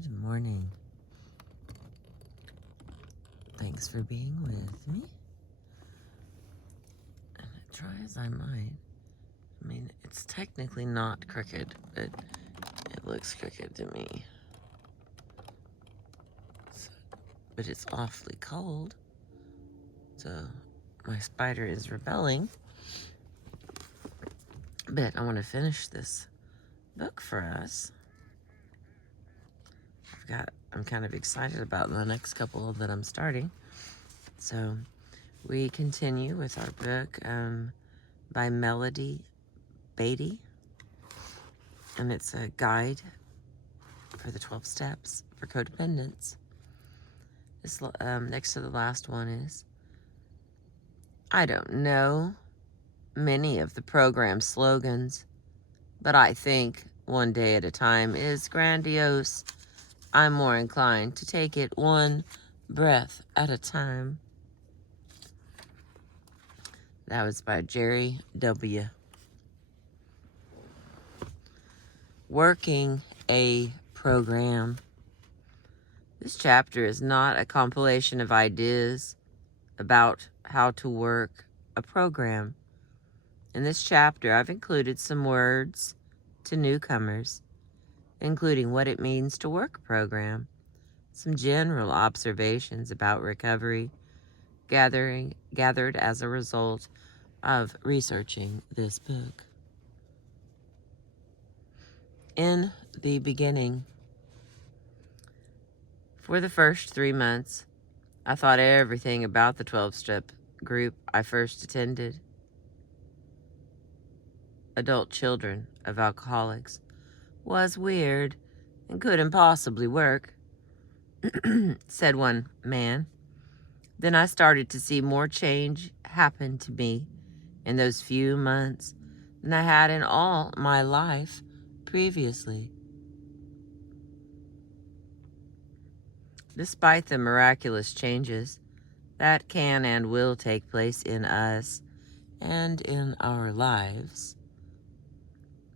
Good morning. Thanks for being with me. And try as I might. I mean, it's technically not crooked, but it looks crooked to me. But it's awfully cold. So my spider is rebelling. But I want to finish this book for us. I'm kind of excited about the next couple that I'm starting. So we continue with our book by Melody Beatty. And it's a guide for the 12 steps for codependence. This next to the last one is, I don't know many of the program slogans, but I think one day at a time is grandiose. I'm more inclined to take it one breath at a time. That was by Jerry W. Working a program. This chapter is not a compilation of ideas about how to work a program. In this chapter, I've included some words to newcomers, including what it means to work a program, some general observations about recovery gathered as a result of researching this book. In the beginning, for the first 3 months, I thought everything about the 12-step group I first attended, adult children of alcoholics, was weird and couldn't possibly work, said one man. Then I started to see more change happen to me in those few months than I had in all my life previously. Despite the miraculous changes that can and will take place in us and in our lives,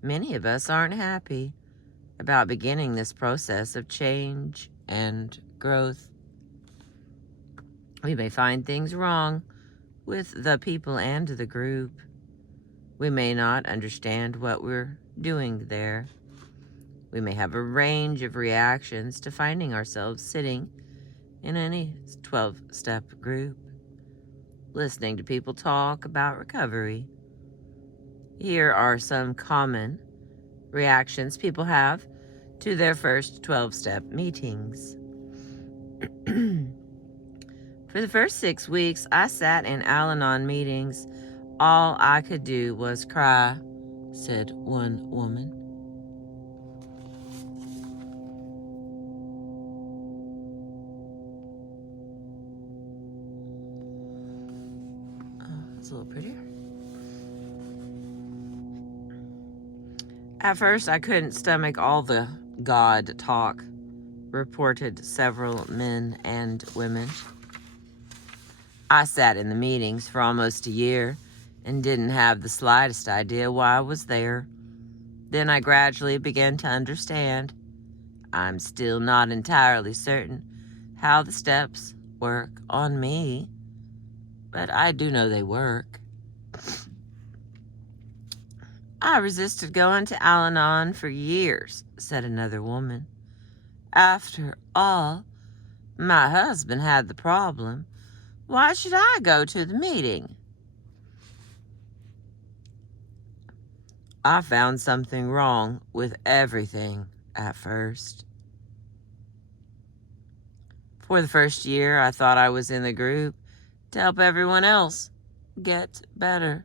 many of us aren't happy about beginning this process of change and growth. We may find things wrong with the people and the group. We may not understand what we're doing there. We may have a range of reactions to finding ourselves sitting in any 12-step group, listening to people talk about recovery. Here are some common reactions people have to their first 12-step meetings. For the first 6 weeks, I sat in Al-Anon meetings. All I could do was cry, said one woman. Oh, that's a little prettier. At first, I couldn't stomach all the God talk, reported several men and women. I sat in the meetings for almost a year and didn't have the slightest idea why I was there. Then I gradually began to understand. I'm still not entirely certain how the steps work on me, but I do know they work. I resisted going to Al-Anon for years, said another woman. After all, my husband had the problem. Why should I go to the meeting? I found something wrong with everything at first. For the first year, I thought I was in the group to help everyone else get better.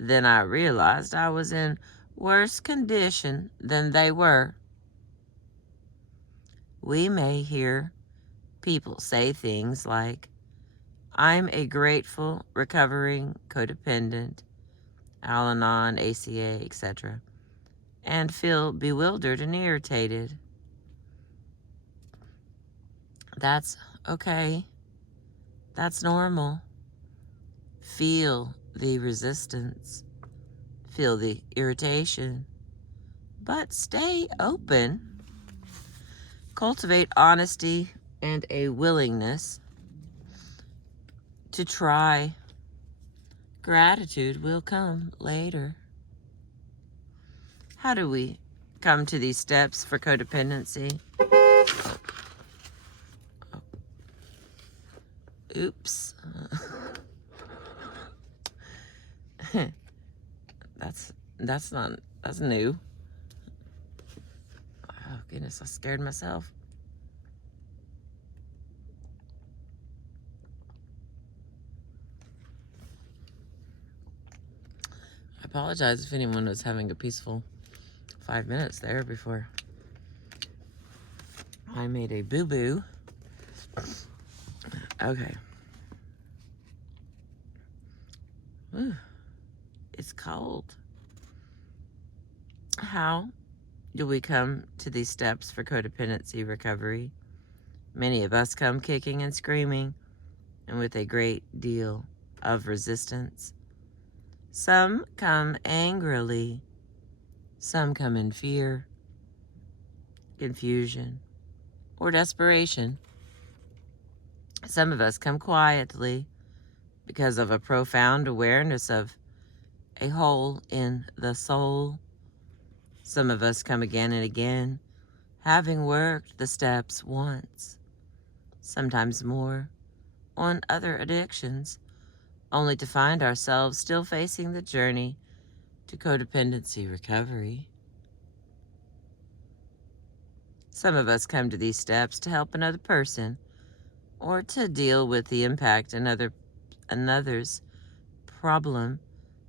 Then I realized I was in worse condition than they were. We may hear people say things like, I'm a grateful, recovering codependent, Al-Anon, ACA, etc., and feel bewildered and irritated. That's okay. That's normal. Feel the resistance. Feel the irritation. But stay open. Cultivate honesty and a willingness to try. Gratitude will come later. How do we come to these steps for codependency? Oops. That's new. Oh goodness, I scared myself. I apologize if anyone was having a peaceful 5 minutes there before I made a boo-boo. Okay. Ooh, it's cold. How do we come to these steps for codependency recovery? Many of us come kicking and screaming and with a great deal of resistance. Some come angrily. Some come in fear, confusion, or desperation. Some of us come quietly because of a profound awareness of a hole in the soul. Some of us come again and again, having worked the steps once, sometimes more, on other addictions, only to find ourselves still facing the journey to codependency recovery. Some of us come to these steps to help another person or to deal with the impact another's problem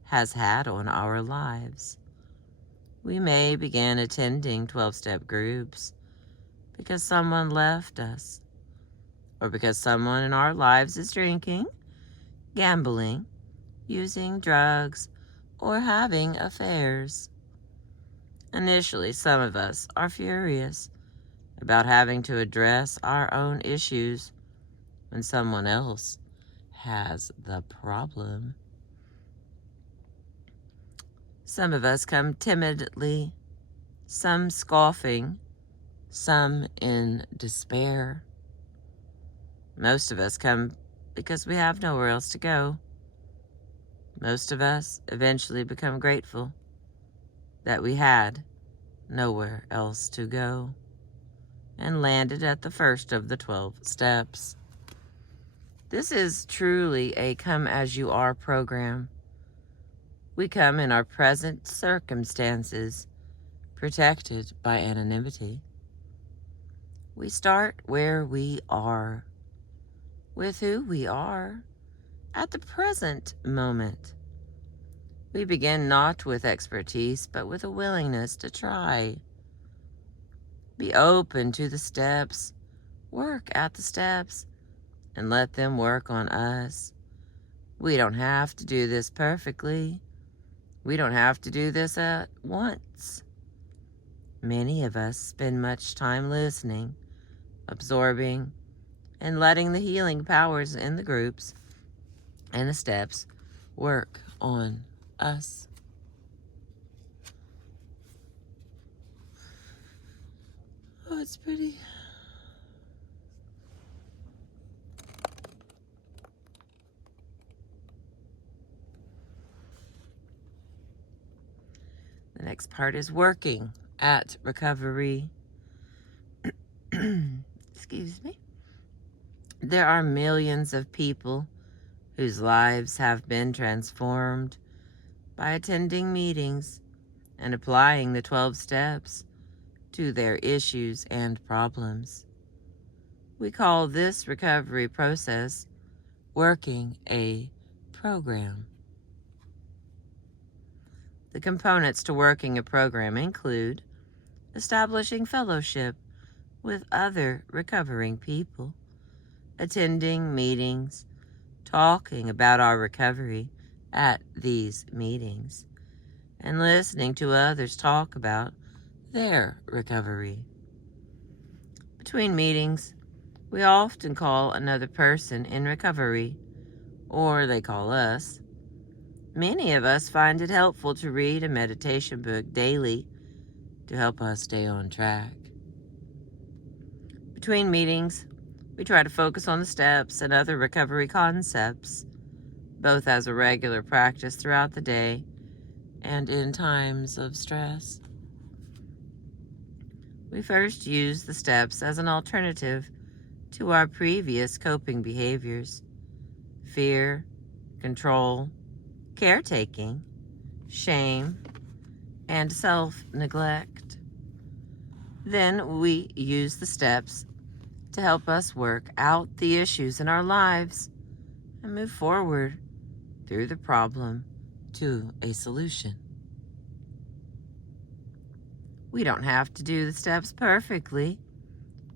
has had on our lives. We may begin attending 12-step groups because someone left us, or because someone in our lives is drinking, gambling, using drugs, or having affairs. Initially, some of us are furious about having to address our own issues when someone else has the problem. Some of us come timidly, some scoffing, some in despair. Most of us come because we have nowhere else to go. Most of us eventually become grateful that we had nowhere else to go and landed at the first of the 12 steps. This is truly a come as you are program. We come in our present circumstances, protected by anonymity. We start where we are, with who we are, at the present moment. We begin not with expertise, but with a willingness to try. Be open to the steps, work at the steps, and let them work on us. We don't have to do this perfectly. We don't have to do this at once. Many of us spend much time listening, absorbing, and letting the healing powers in the groups and the steps work on us. Oh, it's pretty. The next part is working at recovery. Excuse me. There are millions of people whose lives have been transformed by attending meetings and applying the 12 steps to their issues and problems. We call this recovery process working a program. The components to working a program include establishing fellowship with other recovering people, attending meetings, talking about our recovery at these meetings, and listening to others talk about their recovery. Between meetings, we often call another person in recovery, or they call us. Many of us find it helpful to read a meditation book daily to help us stay on track. Between meetings, we try to focus on the steps and other recovery concepts, both as a regular practice throughout the day and in times of stress. We first use the steps as an alternative to our previous coping behaviors: fear, control, caretaking, shame, and self-neglect. Then we use the steps to help us work out the issues in our lives and move forward through the problem to a solution. We don't have to do the steps perfectly.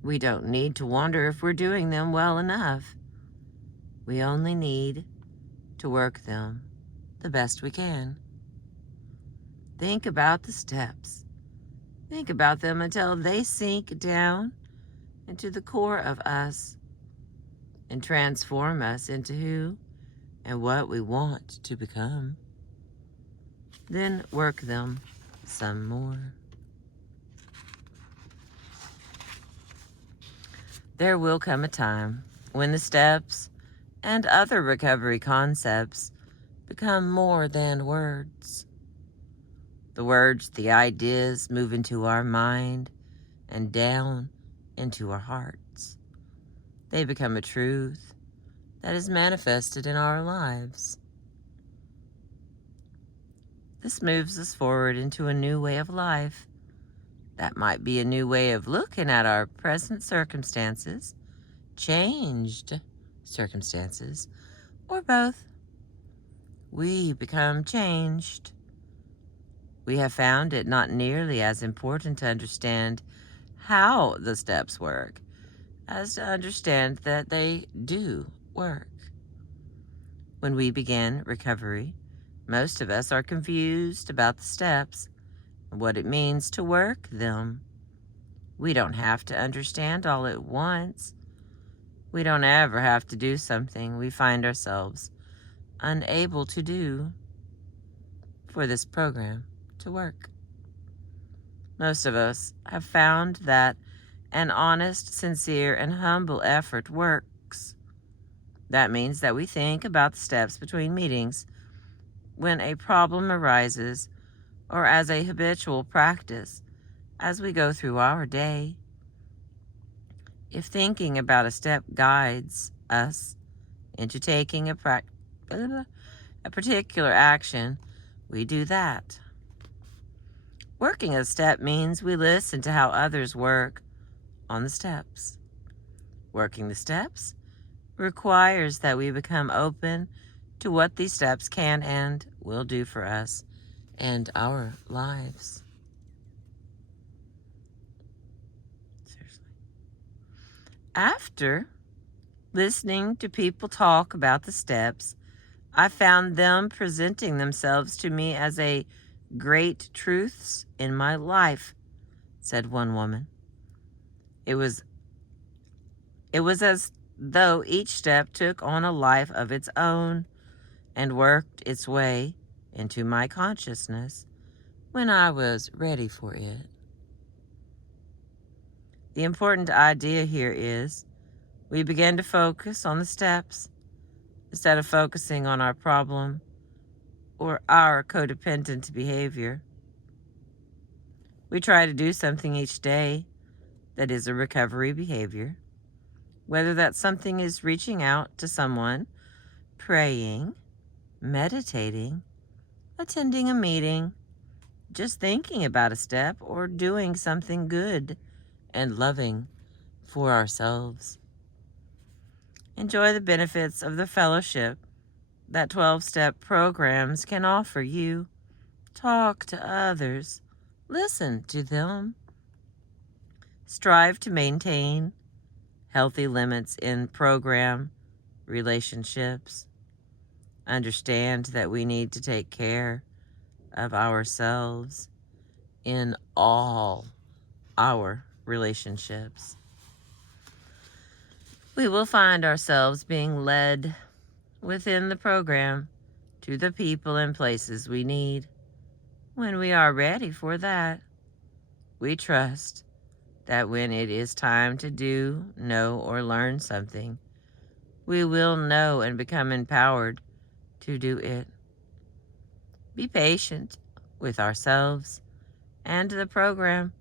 We don't need to wonder if we're doing them well enough. We only need to work them the best we can. Think about the steps. Think about them until they sink down into the core of us and transform us into who and what we want to become. Then work them some more. There will come a time when the steps and other recovery concepts become more than words. The words, the ideas move into our mind and down into our hearts. They become a truth that is manifested in our lives. This moves us forward into a new way of life. That might be a new way of looking at our present circumstances, changed circumstances, or both. We become changed. We have found it not nearly as important to understand how the steps work as to understand that they do work. When we begin recovery, most of us are confused about the steps and what it means to work them. We don't have to understand all at once. We don't ever have to do something we find ourselves unable to do for this program to work. Most of us have found that an honest, sincere, and humble effort works. That means that we think about the steps between meetings when a problem arises, or as a habitual practice as we go through our day. If thinking about a step guides us into taking a particular action, we do that. Working a step means we listen to how others work on the steps. Working the steps requires that we become open to what these steps can and will do for us and our lives. Seriously. After listening to people talk about the steps, I found them presenting themselves to me as a great truths in my life, said one woman. It was as though each step took on a life of its own and worked its way into my consciousness when I was ready for it. The important idea here is we begin to focus on the steps instead of focusing on our problem or our codependent behavior. We try to do something each day that is a recovery behavior, whether that something is reaching out to someone, praying, meditating, attending a meeting, just thinking about a step, or doing something good and loving for ourselves. Enjoy the benefits of the fellowship that 12-step programs can offer you. Talk to others. Listen to them. Strive to maintain healthy limits in program relationships. Understand that we need to take care of ourselves in all our relationships. We will find ourselves being led within the program to the people and places we need. When we are ready for that, we trust that when it is time to do, know, or learn something, we will know and become empowered to do it. Be patient with ourselves and the program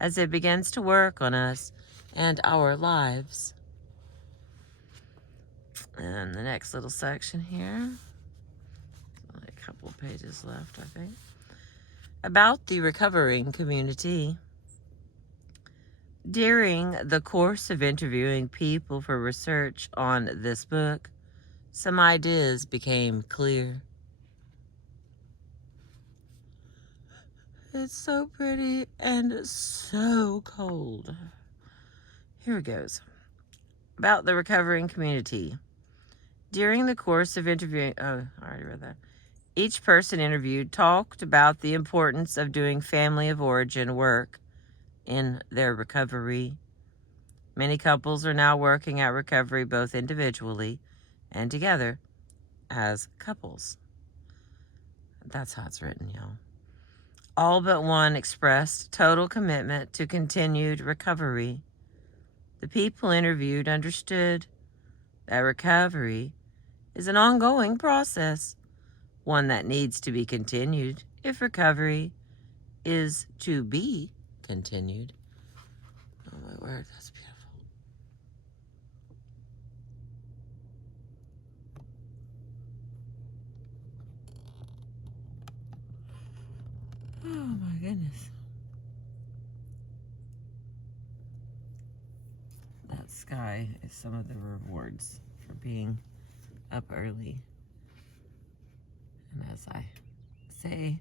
as it begins to work on us and our lives. And the next little section here, only a couple of pages left, I think, about the recovering community. During the course of interviewing people for research on this book, some ideas became clear. It's so pretty and so cold. Here it goes. About the recovering community. During the course of interviewing, I already read that. Each person interviewed talked about the importance of doing family of origin work in their recovery. Many couples are now working at recovery both individually and together as couples. That's how it's written, y'all. All but one expressed total commitment to continued recovery. The people interviewed understood that recovery is an ongoing process, one that needs to be continued if recovery is to be continued. Oh my word, that's beautiful. Oh my goodness. That sky is some of the rewards for being up early. And as I say,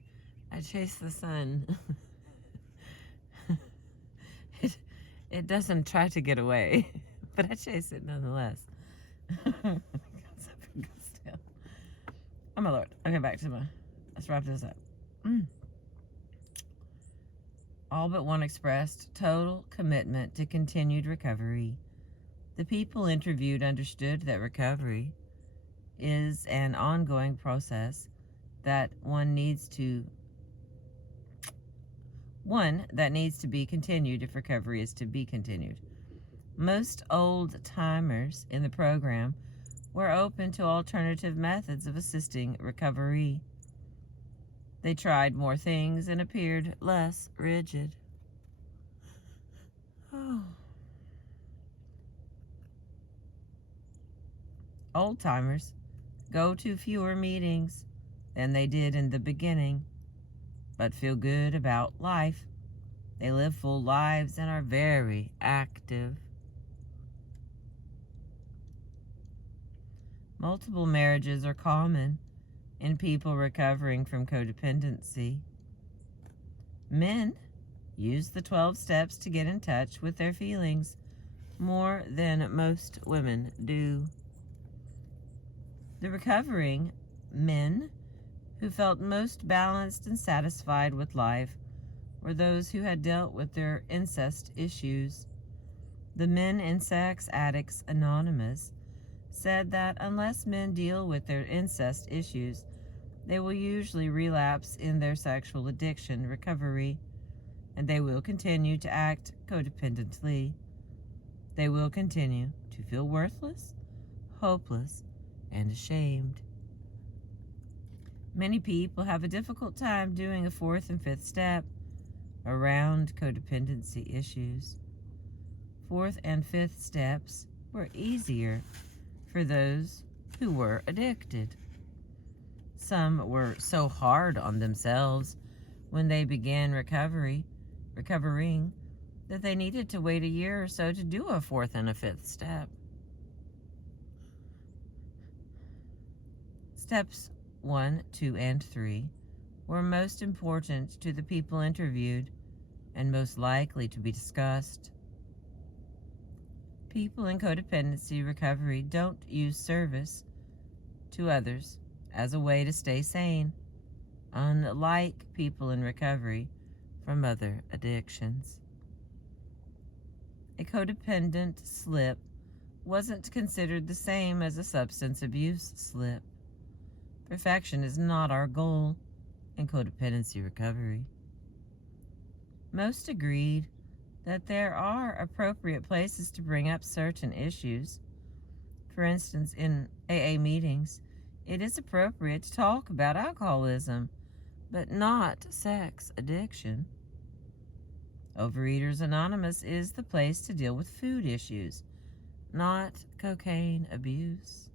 I chase the sun. It doesn't try to get away, but I chase it nonetheless. Oh my Lord. Okay, let's wrap this up. All but one expressed total commitment to continued recovery. The people interviewed understood that recovery is an ongoing process that needs to be continued if recovery is to be continued. Most old-timers in the program were open to alternative methods of assisting recovery. They tried more things and appeared less rigid. Oh. Old-timers go to fewer meetings than they did in the beginning, but feel good about life. They live full lives and are very active. Multiple marriages are common in people recovering from codependency. Men use the 12 steps to get in touch with their feelings more than most women do. The recovering men who felt most balanced and satisfied with life were those who had dealt with their incest issues. The Men in Sex Addicts Anonymous said that unless men deal with their incest issues, they will usually relapse in their sexual addiction recovery, and they will continue to act codependently. They will continue to feel worthless, hopeless, and ashamed. Many people have a difficult time doing a fourth and fifth step around codependency issues. Fourth and fifth steps were easier for those who were addicted. Some were so hard on themselves when they began recovering, that they needed to wait a year or so to do a fourth and a fifth step. Steps 1, 2, and 3 were most important to the people interviewed and most likely to be discussed. People in codependency recovery don't use service to others as a way to stay sane, unlike people in recovery from other addictions. A codependent slip wasn't considered the same as a substance abuse slip. Perfection is not our goal in codependency recovery. Most agreed that there are appropriate places to bring up certain issues. For instance, in AA meetings, it is appropriate to talk about alcoholism, but not sex addiction. Overeaters Anonymous is the place to deal with food issues, not cocaine abuse.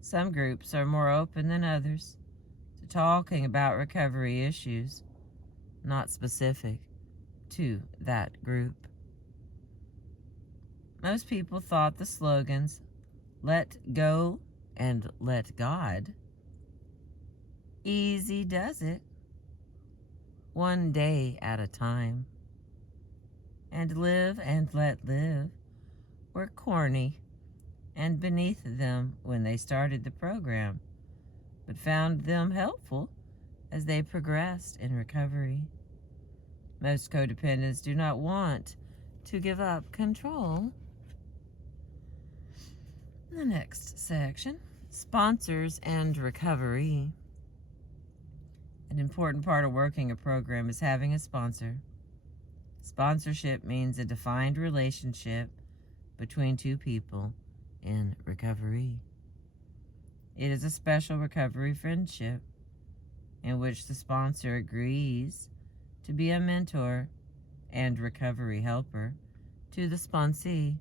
Some groups are more open than others to talking about recovery issues, not specific to that group. Most people thought the slogans, "Let go" and "Let God" easy does it, one day at a time, and "Live and let live" were corny and beneath them when they started the program, but found them helpful as they progressed in recovery. Most codependents do not want to give up control. The next section, sponsors and recovery. An important part of working a program is having a sponsor. Sponsorship means a defined relationship between two people in recovery. It is a special recovery friendship in which the sponsor agrees to be a mentor and recovery helper to the sponsee.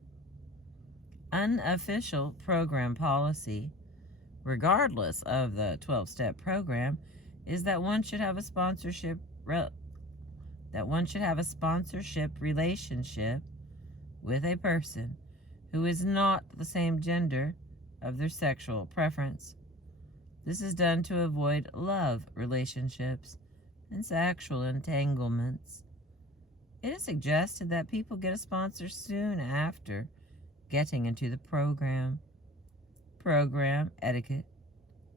Unofficial program policy, regardless of the 12-step program, is that one should have a sponsorship relationship with a person who is not the same gender of their sexual preference. This is done to avoid love relationships and sexual entanglements. It is suggested that people get a sponsor soon after getting into the program. Program etiquette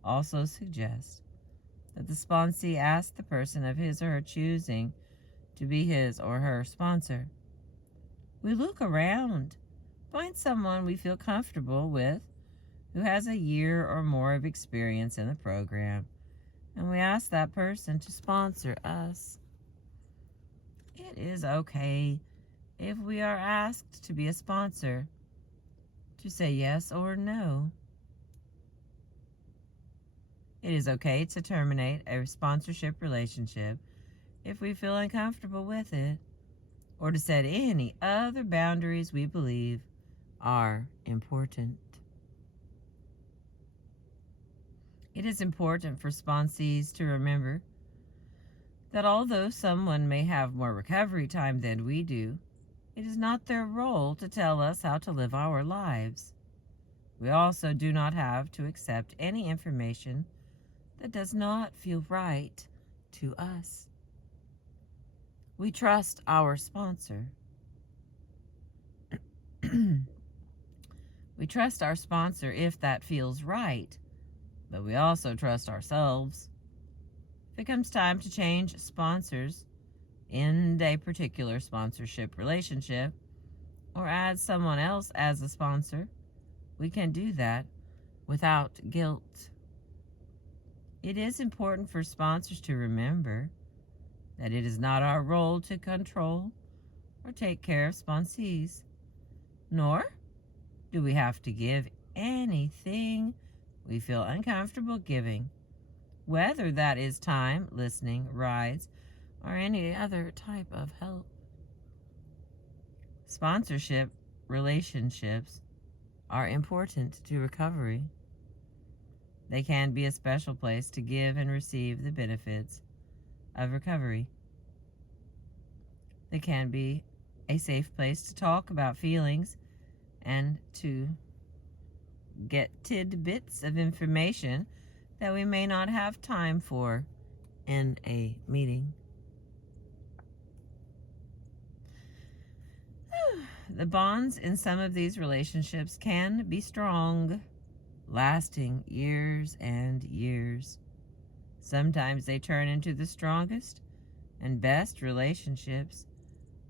also suggests that the sponsee ask the person of his or her choosing to be his or her sponsor. We look around, find someone we feel comfortable with who has a year or more of experience in the program, and we ask that person to sponsor us. It is okay if we are asked to be a sponsor to say yes or no. It is okay to terminate a sponsorship relationship if we feel uncomfortable with it, or to set any other boundaries we believe are important. It is important for sponsees to remember that although someone may have more recovery time than we do, it is not their role to tell us how to live our lives. We also do not have to accept any information that does not feel right to us. We trust our sponsor. We trust our sponsor if that feels right, but we also trust ourselves. If it comes time to change sponsors in a particular sponsorship relationship, or add someone else as a sponsor, we can do that without guilt. It is important for sponsors to remember that it is not our role to control or take care of sponsees, nor do we have to give anything we feel uncomfortable giving, whether that is time, listening, rides, or any other type of help. Sponsorship relationships are important to recovery. They can be a special place to give and receive the benefits of recovery. They can be a safe place to talk about feelings and to get tidbits of information that we may not have time for in a meeting. The bonds in some of these relationships can be strong, lasting years and years. Sometimes they turn into the strongest and best relationships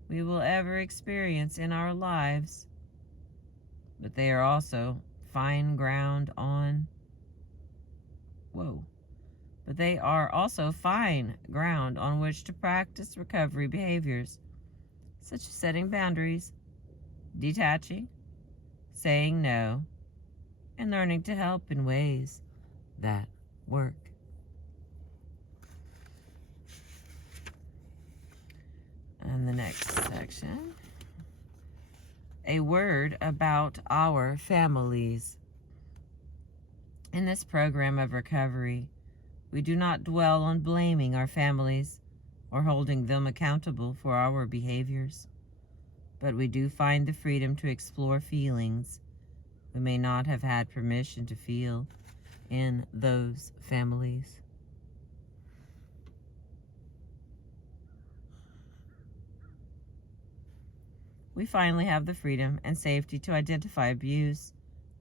we will ever experience in our lives. But they are also fine ground on which to practice recovery behaviors such as setting boundaries, detaching, saying no, and learning to help in ways that work. And the next section, a word about our families. In this program of recovery, we do not dwell on blaming our families or holding them accountable for our behaviors, but we do find the freedom to explore feelings we may not have had permission to feel in those families. We finally have the freedom and safety to identify abuse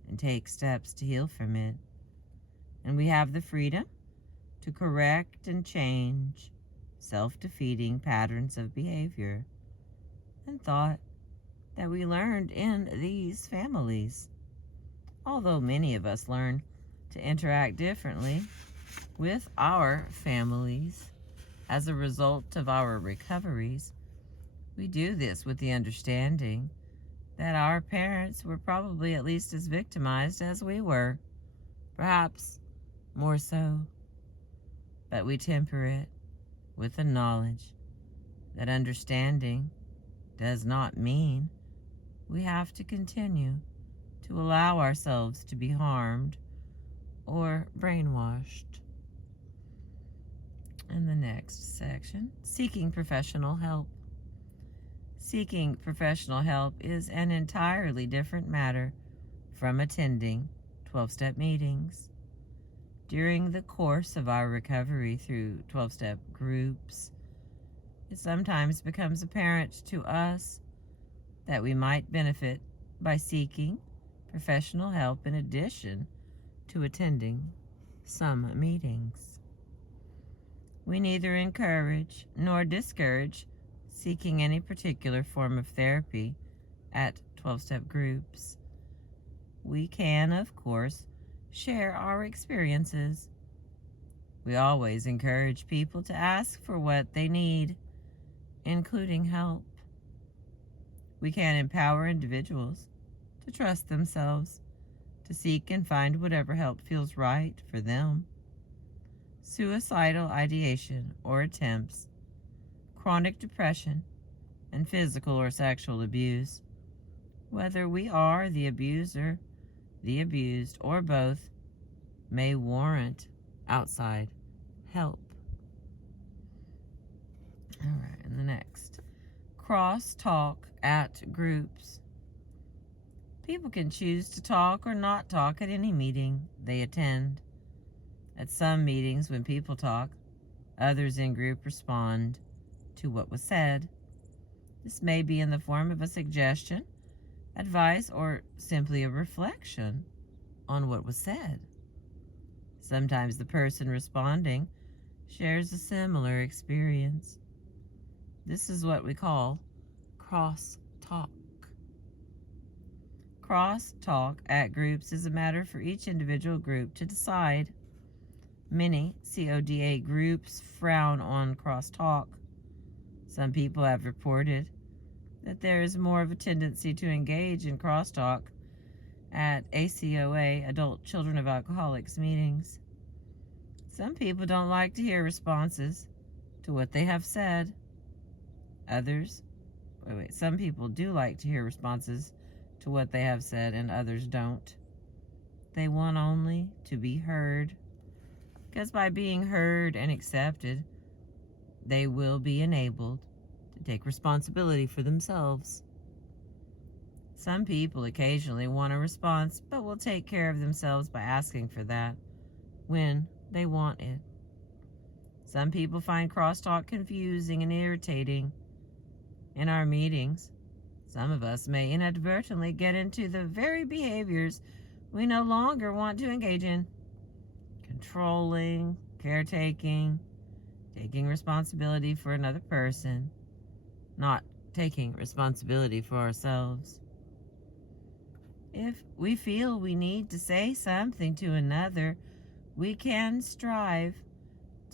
and take steps to heal from it. And we have the freedom to correct and change self-defeating patterns of behavior and thought that we learned in these families. Although many of us learn to interact differently with our families as a result of our recoveries, we do this with the understanding that our parents were probably at least as victimized as we were, perhaps more so. But we temper it with the knowledge that understanding does not mean we have to continue to allow ourselves to be harmed or brainwashed. In the next section, seeking professional help. Seeking professional help is an entirely different matter from attending 12-step meetings. During the course of our recovery through 12-step groups, it sometimes becomes apparent to us that we might benefit by seeking professional help in addition to attending some meetings. We neither encourage nor discourage seeking any particular form of therapy at 12-step groups. We can, of course, share our experiences. We always encourage people to ask for what they need, including help. We can empower individuals to trust themselves, to seek and find whatever help feels right for them. Suicidal ideation or attempts, chronic depression, and physical or sexual abuse, whether we are the abuser, the abused, or both, may warrant outside help. All right, and the next. Cross-talk at groups. People can choose to talk or not talk at any meeting they attend. At some meetings, when people talk, others in group respond to what was said. This may be in the form of a suggestion, advice, or simply a reflection on what was said. Sometimes the person responding shares a similar experience. This is what we call cross-talk. Cross-talk at groups is a matter for each individual group to decide. Many CODA groups frown on cross-talk. Some people have reported that there is more of a tendency to engage in crosstalk at ACOA, Adult Children of Alcoholics, meetings. Some people don't like to hear responses to what they have said. Some people do like to hear responses to what they have said, and others don't. They want only to be heard, because by being heard and accepted, they will be enabled to take responsibility for themselves. Some people occasionally want a response, but will take care of themselves by asking for that when they want it. Some people find crosstalk confusing and irritating. In our meetings, some of us may inadvertently get into the very behaviors we no longer want to engage in. Controlling, caretaking, taking responsibility for another person, not taking responsibility for ourselves. If we feel we need to say something to another, we can strive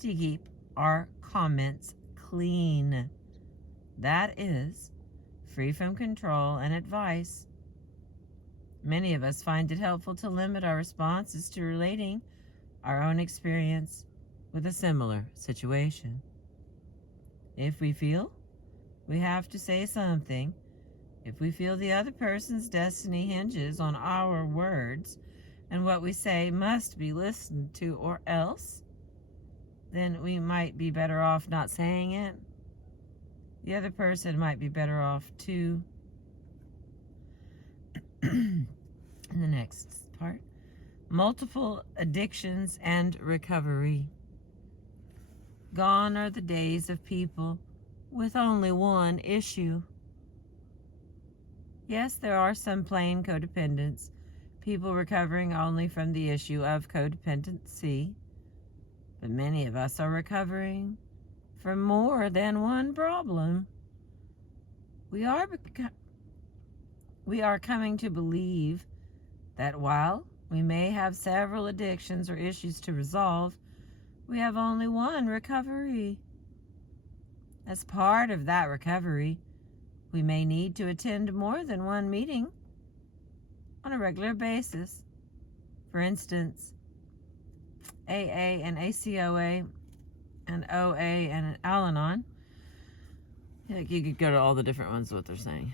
to keep our comments clean. That is, free from control and advice. Many of us find it helpful to limit our responses to relating our own experience with a similar situation. If we feel we have to say something, if we feel the other person's destiny hinges on our words and what we say must be listened to or else, then we might be better off not saying it. The other person might be better off too. In the next part, multiple addictions and recovery. Gone are the days of people with only one issue. Yes, there are some plain codependents, people recovering only from the issue of codependency, but many of us are recovering from more than one problem. We are coming to believe that while we may have several addictions or issues to resolve, we have only one recovery. As part of that recovery, we may need to attend more than one meeting on a regular basis. For instance, AA and ACOA and OA and Al-Anon. You could go to all the different ones, what they're saying.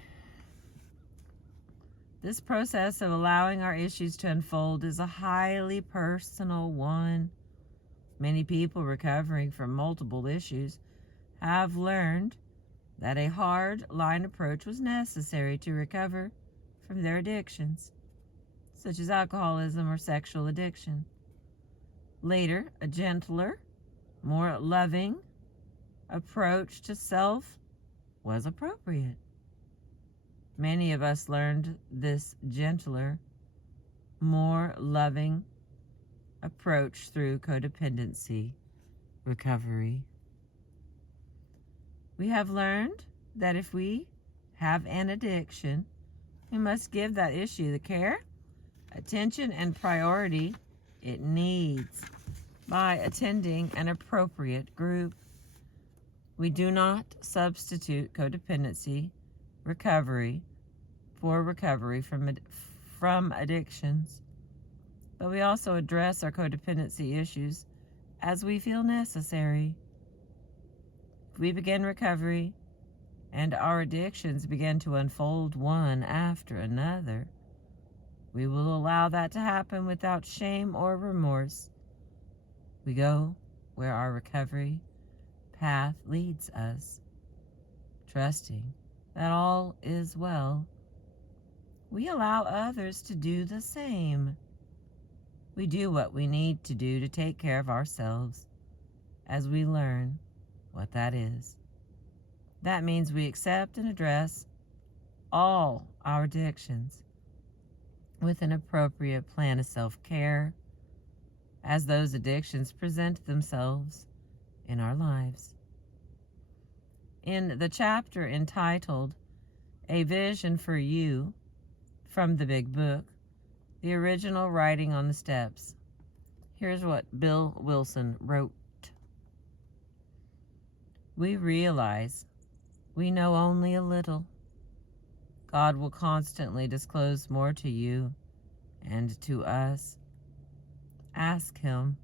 This process of allowing our issues to unfold is a highly personal one. Many people recovering from multiple issues have learned that a hard line approach was necessary to recover from their addictions, such as alcoholism or sexual addiction. Later, a gentler, more loving approach to self was appropriate. Many of us learned this gentler, more loving approach through codependency recovery. We have learned that if we have an addiction, we must give that issue the care, attention, and priority it needs by attending an appropriate group. We do not substitute codependency recovery for recovery from addictions, but we also address our codependency issues as we feel necessary. If we begin recovery and our addictions begin to unfold one after another, we will allow that to happen without shame or remorse. We go where our recovery path leads us, trusting that all is well. We allow others to do the same. We do what we need to do to take care of ourselves as we learn what that is. That means we accept and address all our addictions with an appropriate plan of self-care as those addictions present themselves in our lives. In the chapter entitled A Vision for You from the Big Book, the original writing on the steps, here's what Bill Wilson wrote. We realize we know only a little. God will constantly disclose more to you and to us. Ask Him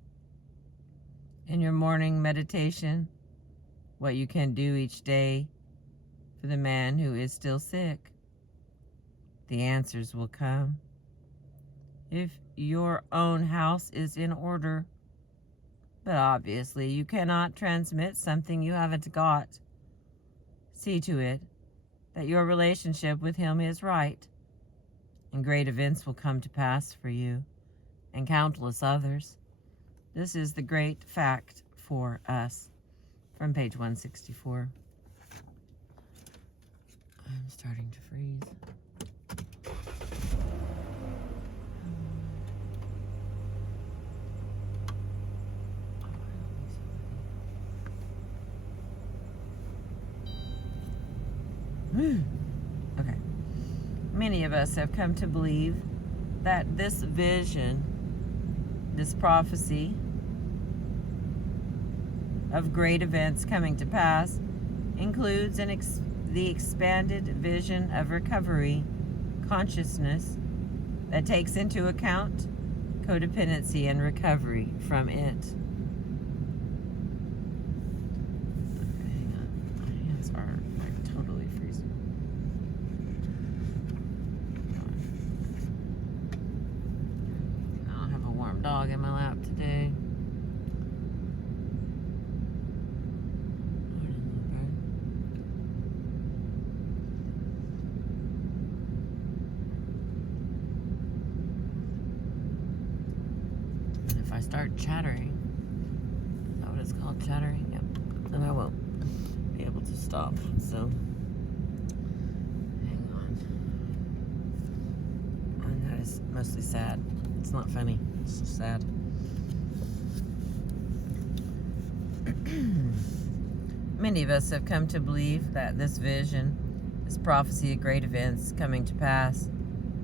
in your morning meditation what you can do each day for the man who is still sick. The answers will come. If your own house is in order, but obviously you cannot transmit something you haven't got, see to it that your relationship with Him is right, and great events will come to pass for you and countless others. This is the great fact for us. From page 164. I'm starting to freeze. Okay. Many of us have come to believe that this vision, this prophecy of great events coming to pass, includes an the expanded vision of recovery consciousness that takes into account codependency and recovery from it. Hang on, my hands are like totally freezing. I don't have a warm dog in my lap today. If I start chattering, is that what it's called, chattering? Yep. Then I won't be able to stop. So, hang on. And that is mostly sad. It's not funny. It's just sad. Many of us have come to believe that this vision, this prophecy of great events coming to pass,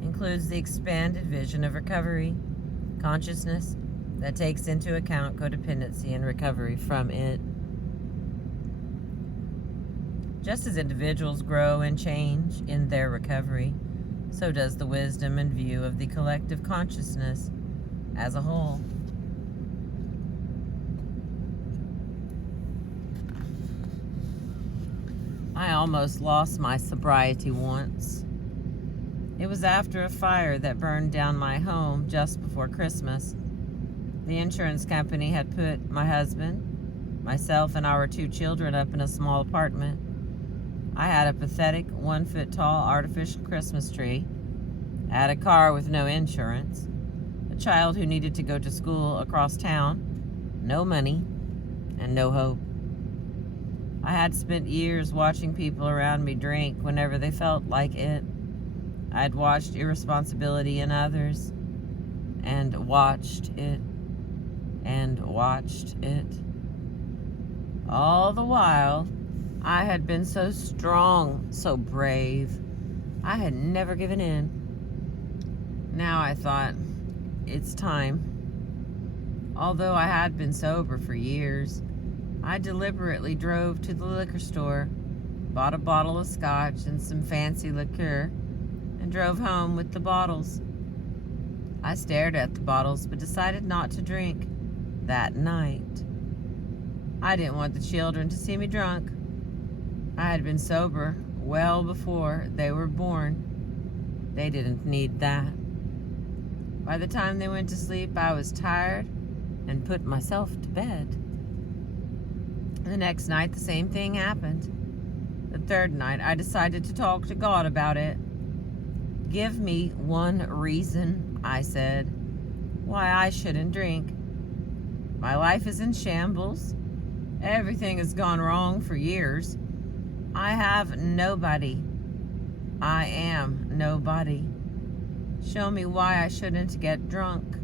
includes the expanded vision of recovery consciousness that takes into account codependency and recovery from it. Just as individuals grow and change in their recovery, so does the wisdom and view of the collective consciousness as a whole. I almost lost my sobriety once. It was after a fire that burned down my home just before Christmas. The insurance company had put my husband, myself, and our 2 children up in a small apartment. I had a pathetic 1-foot-tall artificial Christmas tree. I had a car with no insurance, a child who needed to go to school across town, no money, and no hope. I had spent years watching people around me drink whenever they felt like it. I had watched irresponsibility in others, and watched it, and watched it. All the while, I had been so strong, so brave. I had never given in. Now I thought, it's time. Although I had been sober for years, I deliberately drove to the liquor store, bought a bottle of scotch and some fancy liqueur, and drove home with the bottles. I stared at the bottles but decided not to drink that night. I didn't want the children to see me drunk. I had been sober well before they were born. They didn't need that. By the time they went to sleep, I was tired and put myself to bed. The next night, the same thing happened. The third night, I decided to talk to God about it. Give me one reason, I said, why I shouldn't drink. My life is in shambles. Everything has gone wrong for years. I have nobody. I am nobody. Show me why I shouldn't get drunk.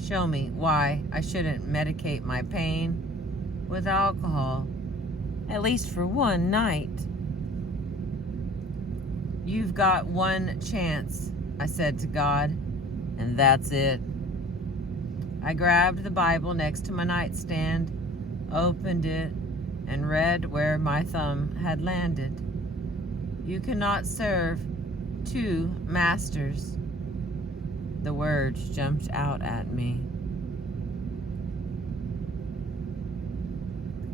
Show me why I shouldn't medicate my pain with alcohol, at least for one night. You've got one chance, I said to God, and that's it. I grabbed the Bible next to my nightstand, opened it, and read where my thumb had landed. You cannot serve 2 masters. The words jumped out at me.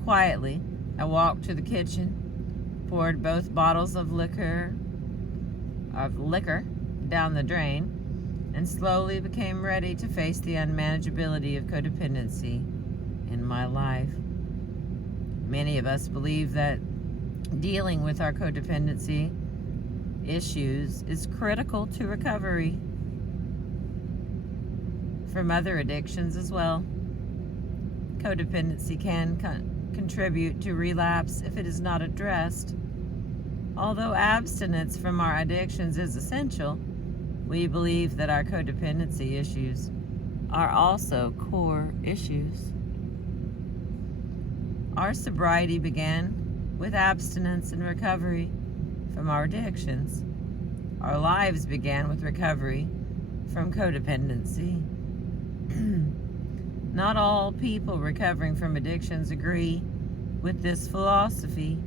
Quietly, I walked to the kitchen, poured both bottles of liquor down the drain, and slowly became ready to face the unmanageability of codependency in my life. Many of us believe that dealing with our codependency issues is critical to recovery from other addictions as well. Codependency can contribute to relapse if it is not addressed. Although abstinence from our addictions is essential, we believe that our codependency issues are also core issues. Our sobriety began with abstinence and recovery from our addictions. Our lives began with recovery from codependency. Not all people recovering from addictions agree with this philosophy.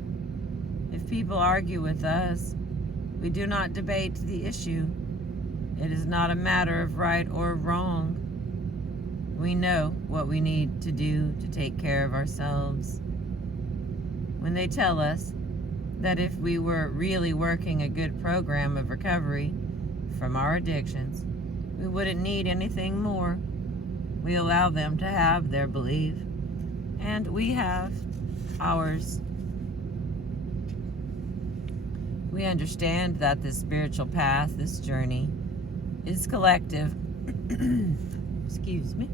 If people argue with us, we do not debate the issue. It is not a matter of right or wrong. We know what we need to do to take care of ourselves. When they tell us that if we were really working a good program of recovery from our addictions, we wouldn't need anything more, we allow them to have their belief, and we have ours. We understand that this spiritual path, this journey, is collective. Excuse me.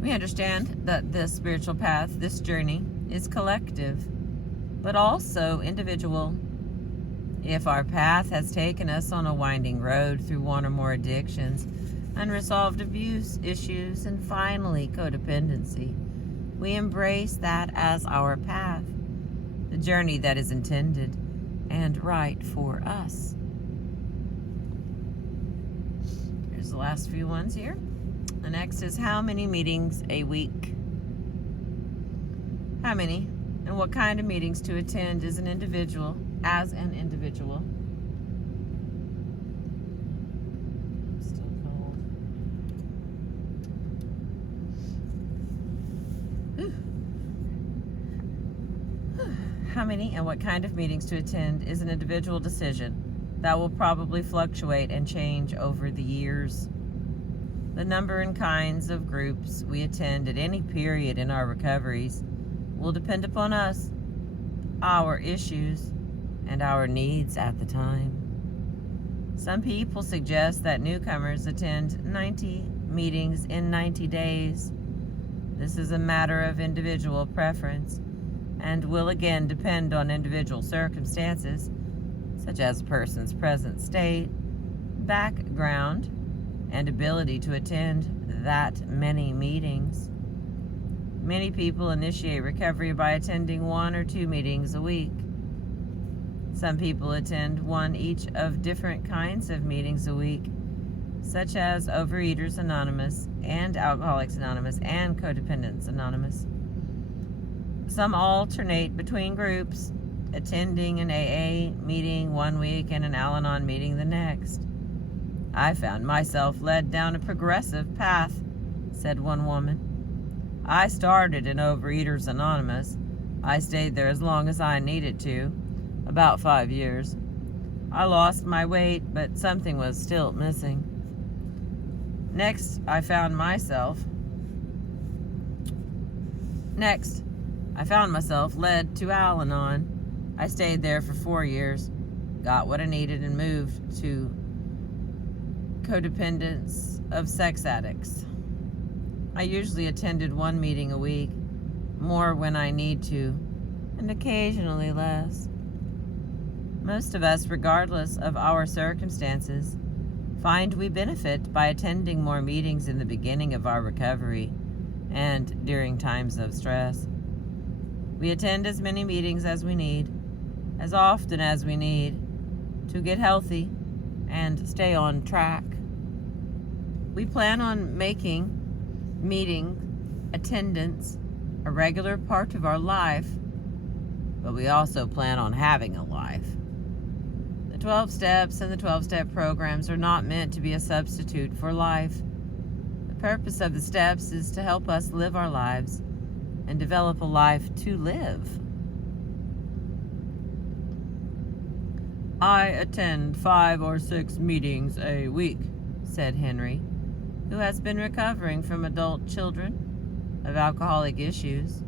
We understand that this spiritual path, this journey, is collective, but also individual. If our path has taken us on a winding road through one or more addictions, unresolved abuse issues, and finally codependency, we embrace that as our path, the journey that is intended and right for us. Here's the last few ones here. The next is how many meetings a week? How many and what kind of meetings to attend as an individual? Still cold. How many and what kind of meetings to attend is an individual decision that will probably fluctuate and change over the years. The number and kinds of groups we attend at any period in our recoveries will depend upon us, our issues, and our needs at the time. Some people suggest that newcomers attend 90 meetings in 90 days. This is a matter of individual preference and will again depend on individual circumstances, such as a person's present state, background, and ability to attend that many meetings. Many people initiate recovery by attending 1 or 2 meetings a week. Some people attend one each of different kinds of meetings a week, such as Overeaters Anonymous and Alcoholics Anonymous and Codependents Anonymous. Some alternate between groups, attending an AA meeting one week and an Al-Anon meeting the next. I found myself led down a progressive path, said one woman. I started in Overeaters Anonymous. I stayed there as long as I needed to, about 5 years. I lost my weight, but something was still missing. Next, I found myself led to Al-Anon. I stayed there for 4 years, got what I needed, and moved to Codependents of Sex Addicts. I usually attended 1 meeting a week, more when I need to, and occasionally less. Most of us, regardless of our circumstances, find we benefit by attending more meetings in the beginning of our recovery and during times of stress. We attend as many meetings as we need, as often as we need, to get healthy and stay on track. We plan on making meeting attendance a regular part of our life, but we also plan on having a life. The 12 steps and the 12-step programs are not meant to be a substitute for life. The purpose of the steps is to help us live our lives and develop a life to live. I attend 5 or 6 meetings a week, said Henry, who has been recovering from adult children of alcoholic issues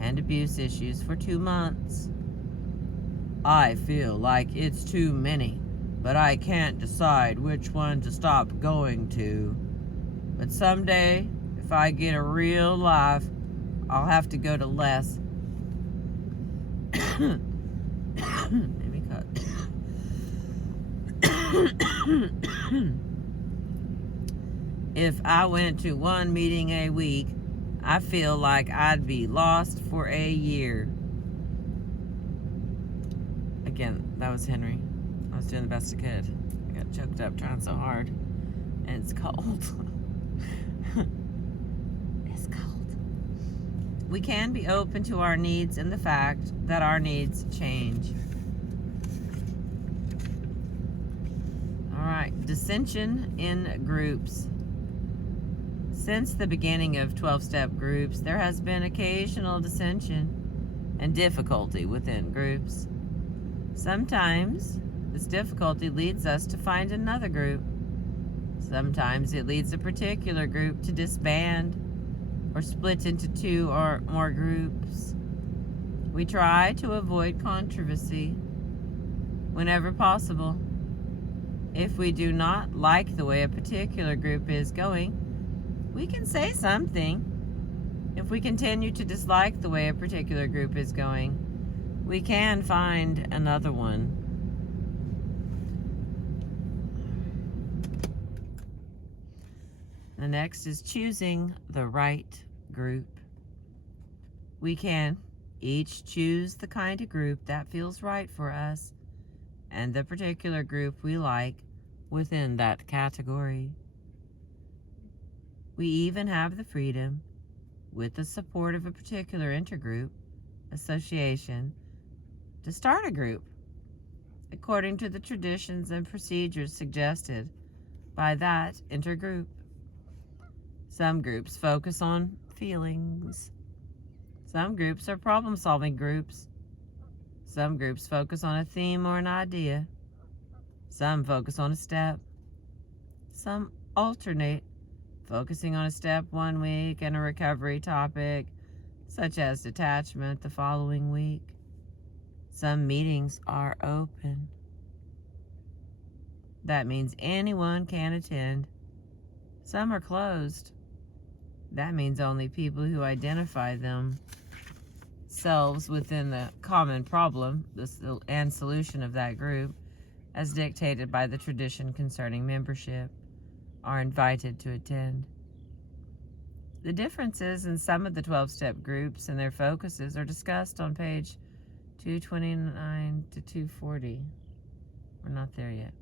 and abuse issues for 2 months. I feel like it's too many, but I can't decide which one to stop going to. But someday, if I get a real life, I'll have to go to less. Maybe cut. If I went to 1 meeting a week, I feel like I'd be lost for a year. Again, that was Henry. I was doing the best I could. I got choked up trying so hard. And it's cold. It's cold. we can be open to our needs and the fact that our needs change. All right, dissension in groups. Since the beginning of 12-step groups, there has been occasional dissension and difficulty within groups. Sometimes this difficulty leads us to find another group. Sometimes it leads a particular group to disband or split into 2 or more groups. We try to avoid controversy whenever possible. If we do not like the way a particular group is going, we can say something. If we continue to dislike the way a particular group is going, we can find another one. The next is choosing the right group. We can each choose the kind of group that feels right for us and the particular group we like within that category. We even have the freedom, with the support of a particular intergroup association, to start a group according to the traditions and procedures suggested by that intergroup. Some groups focus on feelings. Some groups are problem-solving groups. Some groups focus on a theme or an idea. Some focus on a step. Some alternate, focusing on a step one week and a recovery topic, such as detachment, the following week. Some meetings are open. That means anyone can attend. Some are closed. That means only people who identify themselves within the common problem and solution of that group, as dictated by the tradition concerning membership, are invited to attend. The differences in some of the 12-step groups and their focuses are discussed on page 229 to 240. We're not there yet.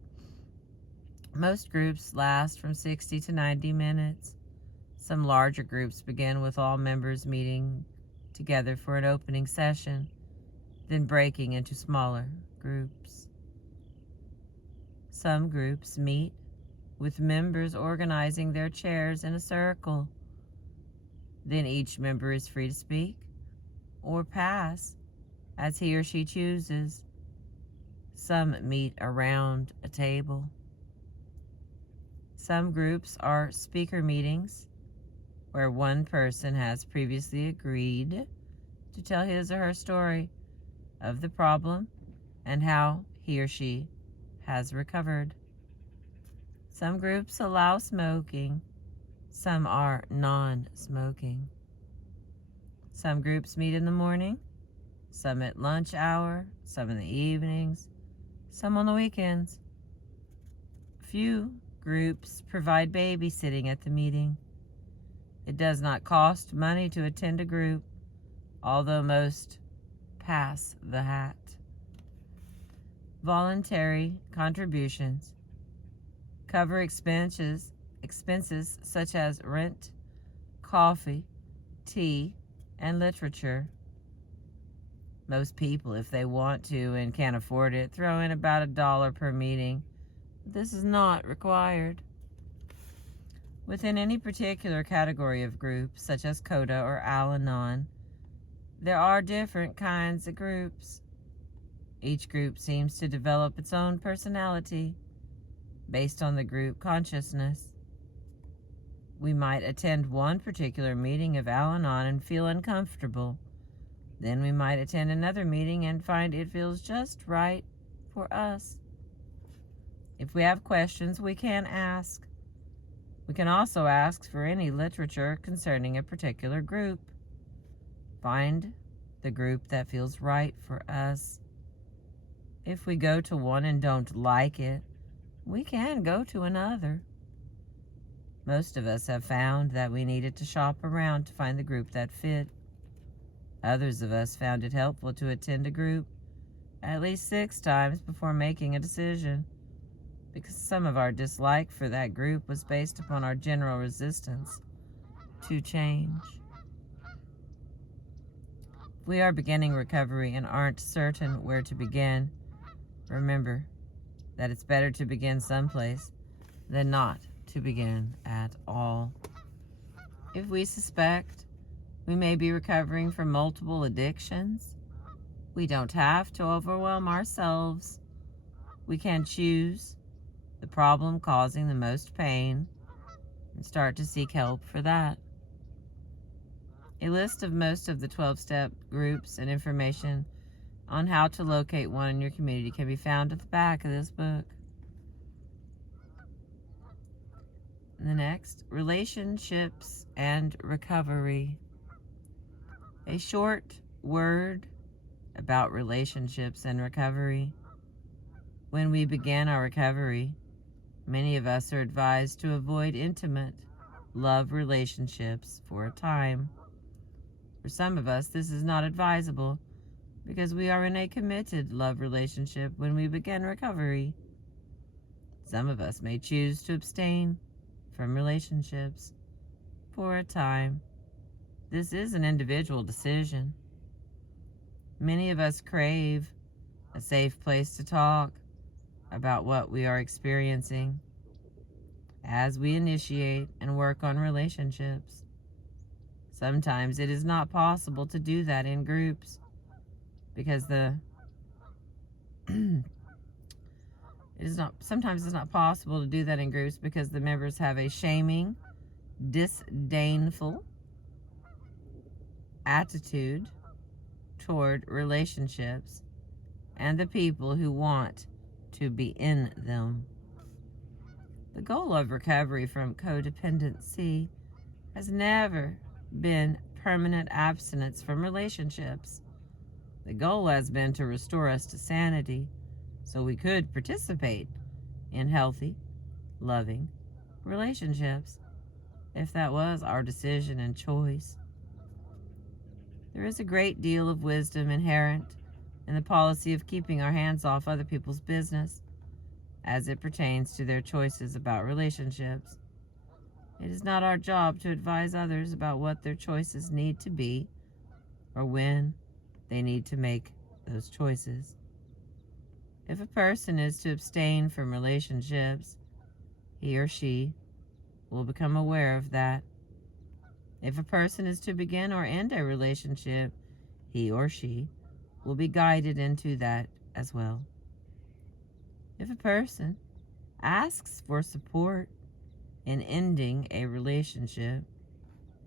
Most groups last from 60 to 90 minutes. Some larger groups begin with all members meeting together for an opening session, then breaking into smaller groups. Some groups meet with members organizing their chairs in a circle. Then each member is free to speak or pass as he or she chooses. Some meet around a table. Some groups are speaker meetings where one person has previously agreed to tell his or her story of the problem and how he or she has recovered. Some groups allow smoking. Some are non-smoking. Some groups meet in the morning, some at lunch hour, some in the evenings, some on the weekends. Few groups provide babysitting at the meeting. It does not cost money to attend a group, although most pass the hat. Voluntary contributions cover expenses such as rent, coffee, tea, and literature. Most people, if they want to and can afford it, throw in about $1 per meeting. This is not required. Within any particular category of groups, such as CODA or Al-Anon, there are different kinds of groups. Each group seems to develop its own personality based on the group consciousness. We might attend one particular meeting of Al-Anon and feel uncomfortable. Then we might attend another meeting and find it feels just right for us. If we have questions, we can ask. We can also ask for any literature concerning a particular group. Find the group that feels right for us. If we go to one and don't like it, we can go to another. Most of us have found that we needed to shop around to find the group that fit. Others of us found it helpful to attend a group at least 6 times before making a decision, because some of our dislike for that group was based upon our general resistance to change. If we are beginning recovery and aren't certain where to begin, remember that it's better to begin someplace than not to begin at all. If we suspect we may be recovering from multiple addictions, we don't have to overwhelm ourselves. We can choose the problem causing the most pain and start to seek help for that. A list of most of the 12-step groups and information on how to locate one in your community can be found at the back of this book. The next, relationships and recovery. A short word about relationships and recovery. When we begin our recovery, many of us are advised to avoid intimate love relationships for a time. For some of us, this is not advisable because we are in a committed love relationship when we begin recovery. Some of us may choose to abstain from relationships for a time. This is an individual decision. Many of us crave a safe place to talk about what we are experiencing as we initiate and work on relationships. Sometimes it is not possible to do that in groups because sometimes it's not possible to do that in groups because the members have a shaming, disdainful attitude toward relationships and the people who want to be in them. The goal of recovery from codependency has never been permanent abstinence from relationships. The goal has been to restore us to sanity so we could participate in healthy, loving relationships, if that was our decision and choice. There is a great deal of wisdom inherent in the policy of keeping our hands off other people's business as it pertains to their choices about relationships. It is not our job to advise others about what their choices need to be or when they need to make those choices. If a person is to abstain from relationships, he or she will become aware of that. If a person is to begin or end a relationship, he or she will be guided into that as well. If a person asks for support in ending a relationship,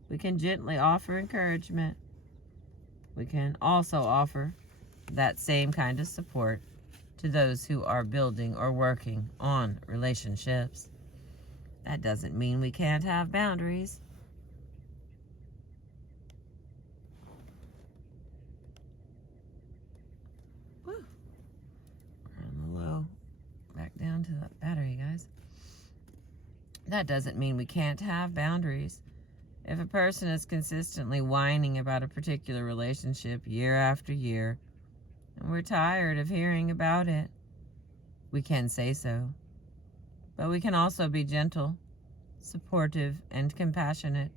we can gently offer encouragement. We can also offer that same kind of support to those who are building or working on relationships. That doesn't mean we can't have boundaries. Woo. We're on the low. Back down to that battery, guys. That doesn't mean we can't have boundaries. If a person is consistently whining about a particular relationship year after year, and we're tired of hearing about it, we can say so. But we can also be gentle, supportive, and compassionate,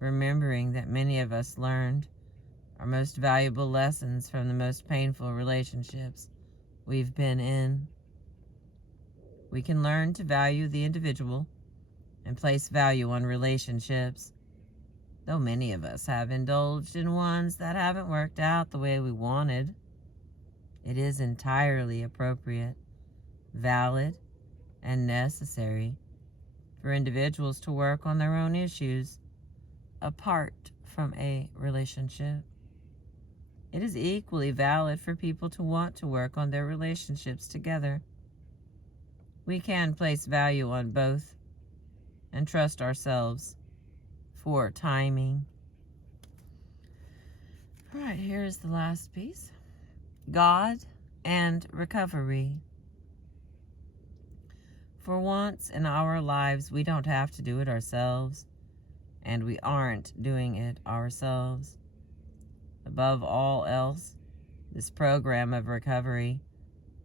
remembering that many of us learned our most valuable lessons from the most painful relationships we've been in. We can learn to value the individual and place value on relationships, though many of us have indulged in ones that haven't worked out the way we wanted. It is entirely appropriate, valid, and necessary for individuals to work on their own issues apart from a relationship. It is equally valid for people to want to work on their relationships together. We can place value on both and trust ourselves for timing. All right, here's the last piece. God and recovery. For once in our lives, we don't have to do it ourselves, and we aren't doing it ourselves. Above all else, this program of recovery,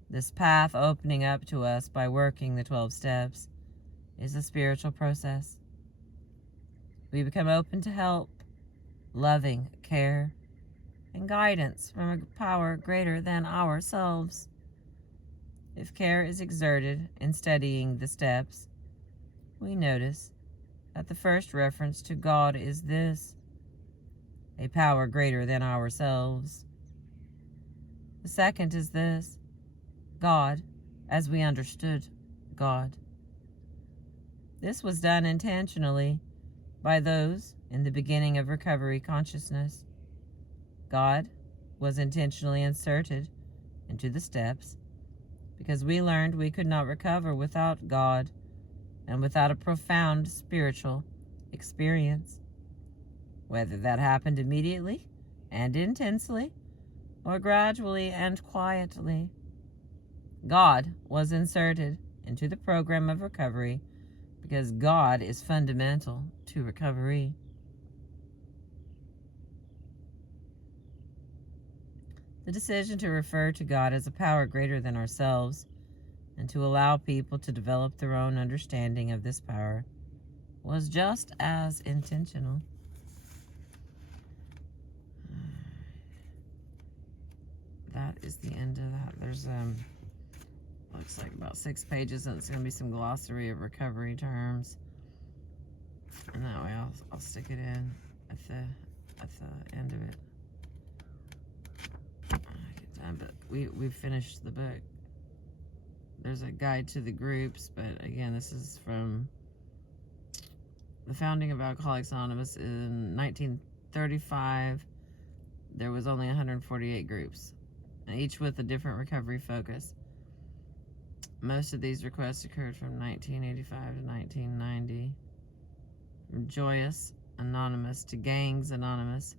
this path opening up to us by working the 12 steps, is a spiritual process. We become open to help, loving care, and guidance from a power greater than ourselves. If care is exerted in studying the steps, we notice that the first reference to God is this: a power greater than ourselves. The second is this: God, as we understood God. This was done intentionally by those in the beginning of recovery consciousness. God was intentionally inserted into the steps because we learned we could not recover without God and without a profound spiritual experience. Whether that happened immediately and intensely, or gradually and quietly, God was inserted into the program of recovery because God is fundamental to recovery. The decision to refer to God as a power greater than ourselves and to allow people to develop their own understanding of this power was just as intentional. That is the end of that. There's looks like about 6 pages, and it's going to be some glossary of recovery terms, and that way I'll stick it in at the end of it. But we've finished the book. There's a guide to the groups, but again, this is from the founding of Alcoholics Anonymous in 1935. There was only 148 groups, and each with a different recovery focus. Most of these requests occurred from 1985 to 1990. From Joyous Anonymous to Gangs Anonymous,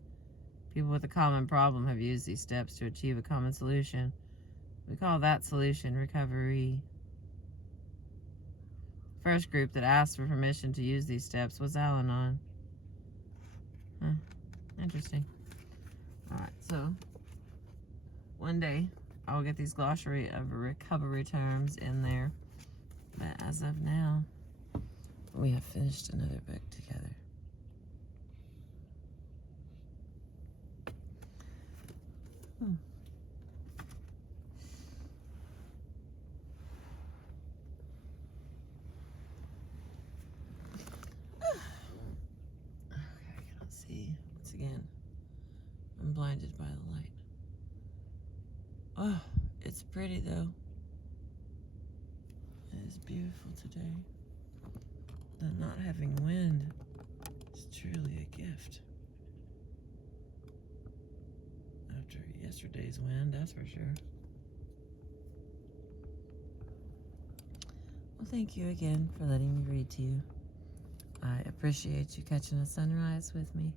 people with a common problem have used these steps to achieve a common solution. We call that solution recovery. First group that asked for permission to use these steps was Al-Anon. Interesting. Alright, so one day I'll get these glossary of recovery terms in there. But as of now, we have finished another book together. Okay, I cannot see. Once again, I'm blinded by the light. Oh, it's pretty though. It is beautiful today. And not having wind is truly a gift. After yesterday's wind, that's for sure. Well, thank you again for letting me read to you. I appreciate you catching a sunrise with me.